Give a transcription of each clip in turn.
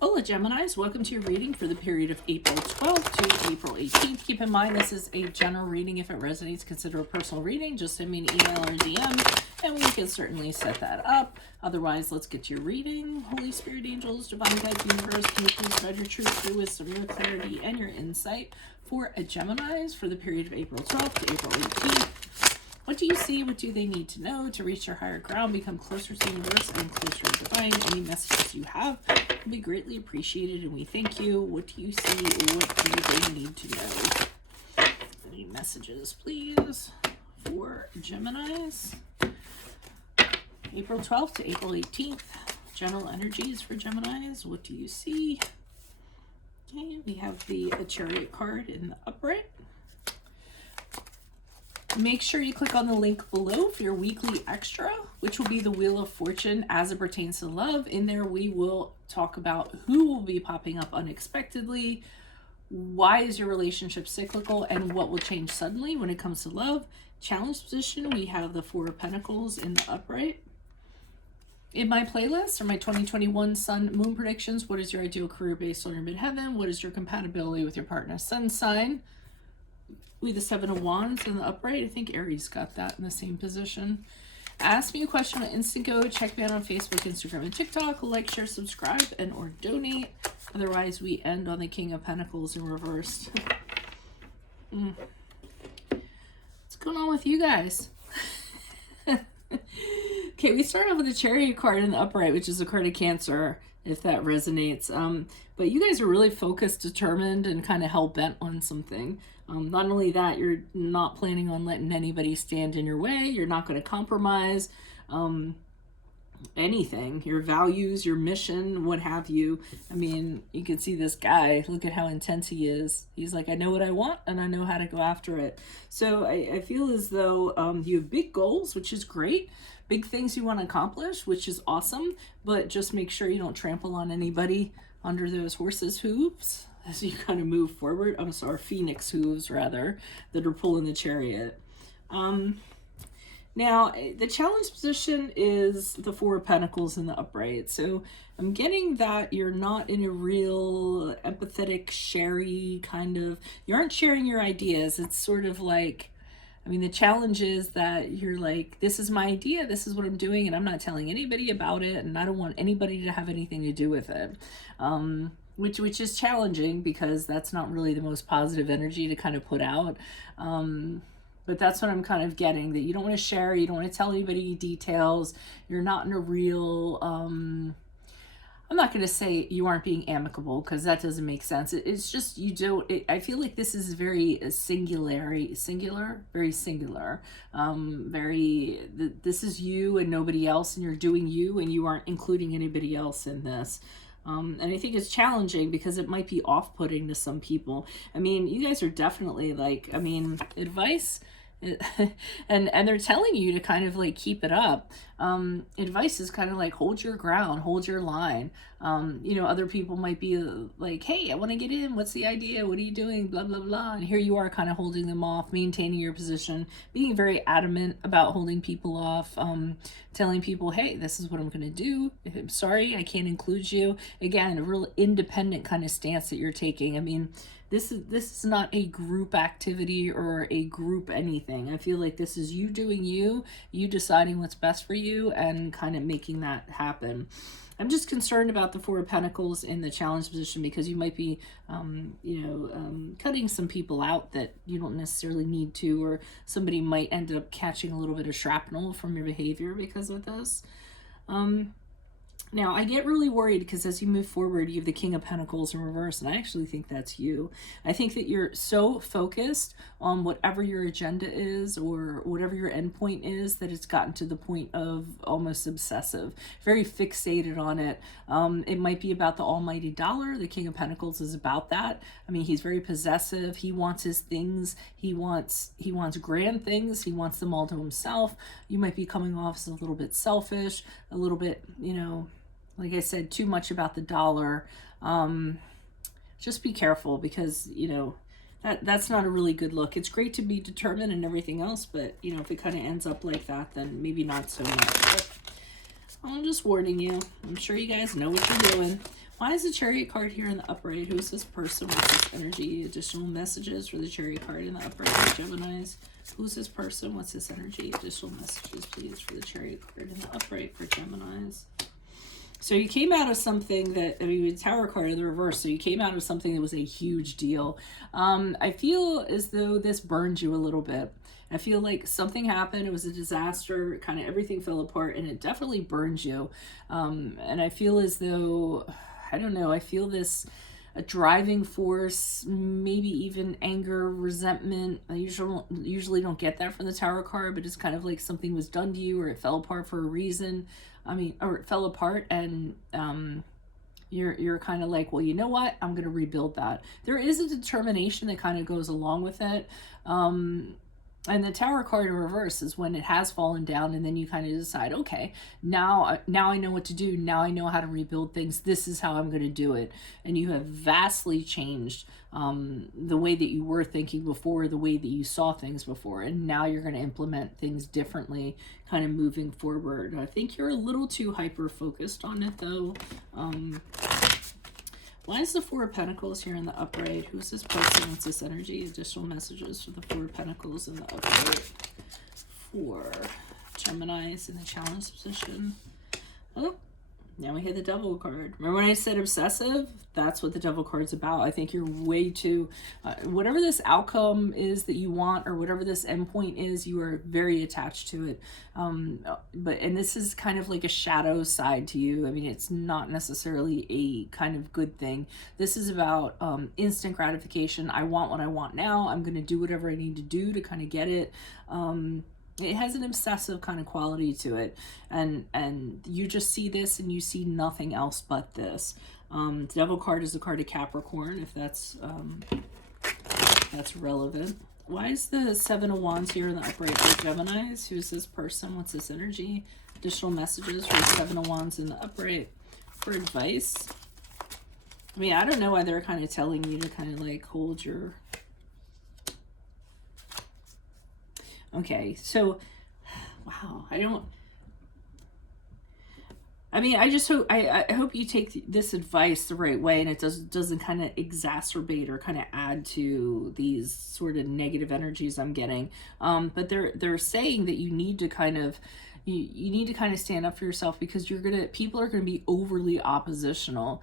Hola Geminis, welcome to your reading for the period of April 12th to April 18th. Keep in mind this is a general reading. If it resonates, consider a personal reading. Just send me an email or DM and we can certainly set that up. Otherwise, let's get to your reading. Holy Spirit, angels, divine guides, universe, can you please spread your truth, your wisdom, your clarity, and your insight for a Geminis for the period of April 12th to April 18th. What do you see? What do they need to know to reach their higher ground, become closer to the universe and closer to divine? Any messages you have will be greatly appreciated and we thank you. What do you see? What do they need to know? Any messages, please, for Geminis? April 12th to April 18th. General energies for Geminis. What do you see? Okay, we have the Chariot card in the upright. Make sure you click on the link below for your weekly extra, which will be the Wheel of Fortune as it pertains to love. In there, we will talk about who will be popping up unexpectedly, why is your relationship cyclical, and what will change suddenly when it comes to love. Challenge position, we have the Four of Pentacles in the upright. In my playlist, or my 2021 Sun Moon predictions, what is your ideal career based on your midheaven? What is your compatibility with your partner's sun sign? We have the Seven of Wands in the upright. I think Aries got that in the same position. Ask me a question on Instant Go. Check me out on Facebook, Instagram, and TikTok. Like, share, subscribe, and or donate. Otherwise, we end on the King of Pentacles in reverse. What's going on with you guys? Okay, we start off with the Chariot card in the upright, which is a card of Cancer, if that resonates. But you guys are really focused, determined, and kind of hell-bent on something. Not only that, you're not planning on letting anybody stand in your way. You're not going to compromise anything, your values, your mission, what have you. I mean, you can see this guy. Look at how intense he is. He's like, I know what I want and I know how to go after it. So I feel as though you have big goals, which is great. Big things you want to accomplish, which is awesome. But just make sure you don't trample on anybody under those horses' hooves as you kind of move forward. I'm sorry, phoenix hooves rather, that are pulling the chariot. Now, the challenge position is the Four of Pentacles in the upright. So I'm getting that you're not in a real empathetic, sharey kind of, you aren't sharing your ideas. It's sort of like, I mean, the challenge is that you're like, this is my idea, this is what I'm doing, and I'm not telling anybody about it, and I don't want anybody to have anything to do with it. Which is challenging because that's not really the most positive energy to kind of put out. But that's what I'm kind of getting, that you don't want to share, you don't want to tell anybody details, you're not in a real, I'm not going to say you aren't being amicable because that doesn't make sense. It's just you don't, I feel like this is very singular, very singular. This is you and nobody else, and you're doing you and you aren't including anybody else in this. And I think it's challenging because it might be off-putting to some people. I mean, you guys are definitely like, I mean, advice, and they're telling you to kind of like keep it up. Advice is kind of like hold your ground, hold your line. You know, other people might be like, hey, I want to get in, what's the idea, what are you doing, blah blah blah, and here you are kind of holding them off, maintaining your position, being very adamant about holding people off, telling people, hey, this is what I'm going to do, I'm sorry I can't include you. Again, a real independent kind of stance that you're taking. I mean, this is not a group activity or a group anything. I feel like this is you doing you deciding what's best for you and kind of making that happen. I'm just concerned about the Four of Pentacles in the challenge position because you might be, cutting some people out that you don't necessarily need to, or somebody might end up catching a little bit of shrapnel from your behavior because of this. Now, I get really worried because as you move forward, you have the King of Pentacles in reverse, and I actually think that's you. I think that you're so focused on whatever your agenda is or whatever your endpoint is that it's gotten to the point of almost obsessive, very fixated on it. It might be about the almighty dollar. The King of Pentacles is about that. I mean, he's very possessive. He wants his things. He wants grand things. He wants them all to himself. You might be coming off as a little bit selfish, a little bit, like I said, too much about the dollar. Just be careful because, that's not a really good look. It's great to be determined and everything else, but, if it kind of ends up like that, then maybe not so much. But I'm just warning you. I'm sure you guys know what you're doing. Why is the Chariot card here in the upright? Who's this person? What's this energy? Additional messages for the Chariot card in the upright for Geminis. Who's this person? What's this energy? Additional messages, please, for the Chariot card in the upright for Geminis. So you came out of something that, I mean, with Tower card in the reverse, so you came out of something that was a huge deal. I feel as though this burned you a little bit. I feel like something happened, it was a disaster, kind of everything fell apart, and it definitely burned you. And I feel as though, I don't know, I feel this a driving force, maybe even anger, resentment. I usually don't get that from the Tower card, but it's kind of like something was done to you or it fell apart for a reason. I mean, or it fell apart, and you're kind of like, well, you know what? I'm going to rebuild that. There is a determination that kind of goes along with it. And the Tower card in reverse is when it has fallen down, and then you kind of decide, okay, now I know what to do. Now I know how to rebuild things. This is how I'm going to do it. And you have vastly changed the way that you were thinking before, the way that you saw things before. And now you're going to implement things differently, kind of moving forward. I think you're a little too hyper-focused on it, though. Why is the Four of Pentacles here in the upright? Who's this person? What's this energy? Additional messages for the Four of Pentacles in the upright for Geminis in the challenge position. Oh, now we hit the Devil card. Remember when I said obsessive? That's what the Devil card's about. I think you're way too, whatever this outcome is that you want, or whatever this endpoint is, you are very attached to it. And this is kind of like a shadow side to you. I mean, it's not necessarily a kind of good thing. This is about instant gratification. I want what I want now. I'm going to do whatever I need to do to kind of get it. It has an obsessive kind of quality to it, and you just see this and you see nothing else but this. The Devil card is the card of Capricorn, if that's relevant. Why is the Seven of Wands here in the upright for Geminis? Who's this person? What's this energy? Additional messages for the Seven of Wands in the upright for advice. I mean, I don't know why they're kind of telling you to kind of like hold your... Okay, so, wow, I just hope, I hope you take this advice the right way, and it doesn't kind of exacerbate or kind of add to these sort of negative energies I'm getting. But they're saying that you need to kind of, you need to kind of stand up for yourself, because people are gonna be overly oppositional.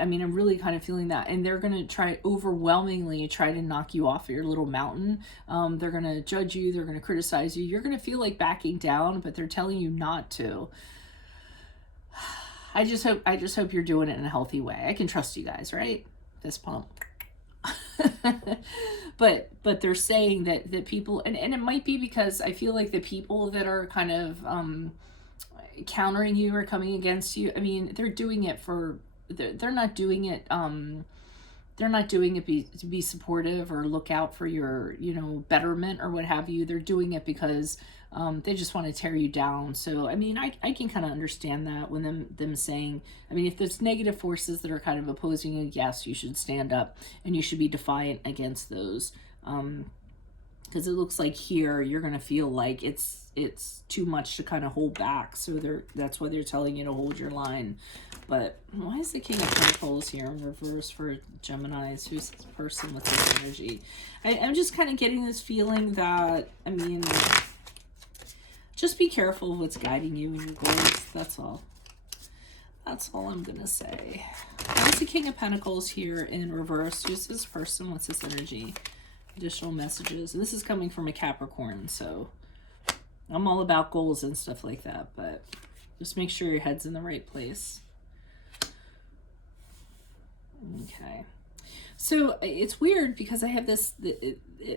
I mean, I'm really kind of feeling that. And they're going to overwhelmingly try to knock you off your little mountain. They're going to judge you. They're going to criticize you. You're going to feel like backing down, but they're telling you not to. I just hope you're doing it in a healthy way. I can trust you guys, right? Fist pump. but they're saying that people, and it might be because I feel like the people that are kind of countering you or coming against you, I mean, they're doing it for... They're not doing it to be supportive or look out for your, betterment or what have you. They're doing it because they just want to tear you down. So, I mean, I can kind of understand that when them saying, I mean, if there's negative forces that are kind of opposing you, yes, you should stand up and you should be defiant against those. Because it looks like here you're going to feel like it's too much to kind of hold back. So that's why they're telling you to hold your line. But why is the King of Pentacles here in reverse for Geminis? Who's this person with this energy? I'm just kind of getting this feeling that, I mean, just be careful of what's guiding you in your goals. That's all. That's all I'm going to say. Why is the King of Pentacles here in reverse? Who's this person? What's this energy? Additional messages. And this is coming from a Capricorn, so I'm all about goals and stuff like that, but just make sure your head's in the right place. Okay, so it's weird because I have this,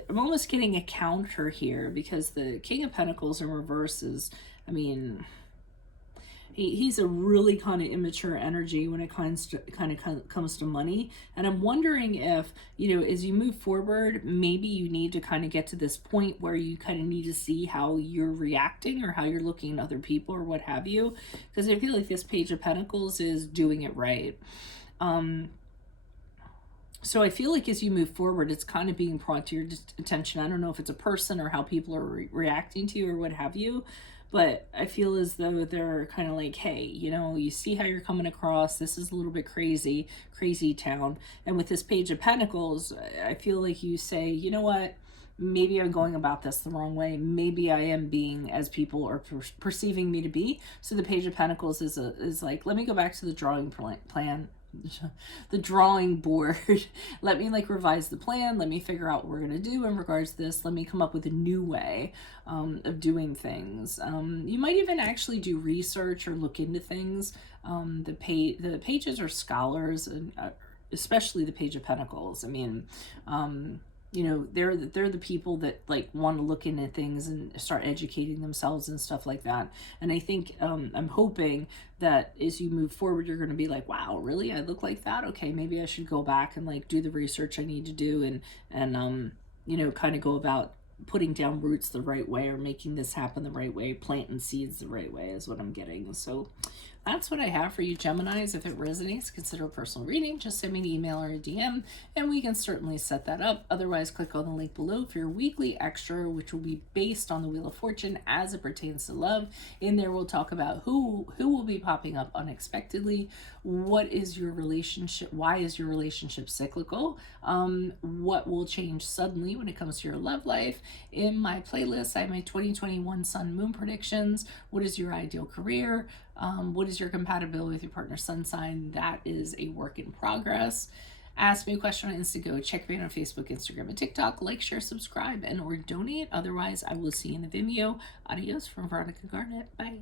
I'm almost getting a counter here, because the King of Pentacles in reverse is, I mean, he's a really kind of immature energy when it comes to money. And I'm wondering if, as you move forward, maybe you need to kind of get to this point where you kind of need to see how you're reacting or how you're looking at other people or what have you. Because I feel like this Page of Pentacles is doing it right. So I feel like as you move forward, it's kind of being brought to your attention. I don't know if it's a person or how people are reacting to you or what have you, but I feel as though they're kind of like, hey, you know, you see how you're coming across. This is a little bit crazy, crazy town. And with this Page of Pentacles, I feel like you say, you know what? Maybe I'm going about this the wrong way. Maybe I am being as people are perceiving me to be. So the Page of Pentacles is like, let me go back to the drawing plan, the drawing board. Let me like revise the plan. Let me figure out what we're going to do in regards to this. Let me come up with a new way of doing things. You might even actually do research or look into things. The pages are scholars, and especially the Page of Pentacles. I mean, you know, they're the people that like want to look into things and start educating themselves and stuff like that. And I think I'm hoping that as you move forward, you're going to be like, wow, really, I look like that? Okay, maybe I should go back and like do the research I need to do, and you know, kind of go about putting down roots the right way, or making this happen the right way, planting seeds the right way is what I'm getting. So that's what I have for you, Geminis. If it resonates, consider a personal reading. Just send me an email or a DM, and we can certainly set that up. Otherwise, click on the link below for your weekly extra, which will be based on the Wheel of Fortune as it pertains to love. In there, we'll talk about who will be popping up unexpectedly. What is your relationship? Why is your relationship cyclical? What will change suddenly when it comes to your love life? In my playlist, I have my 2021 Sun Moon predictions. What is your ideal career? What is your compatibility with your partner's sun sign? That is a work in progress. Ask me a question on Instago. Check me out on Facebook, Instagram, and TikTok. Like, share, subscribe, and or donate. Otherwise, I will see you in the Vimeo. Adios from Veronica Garnett. Bye.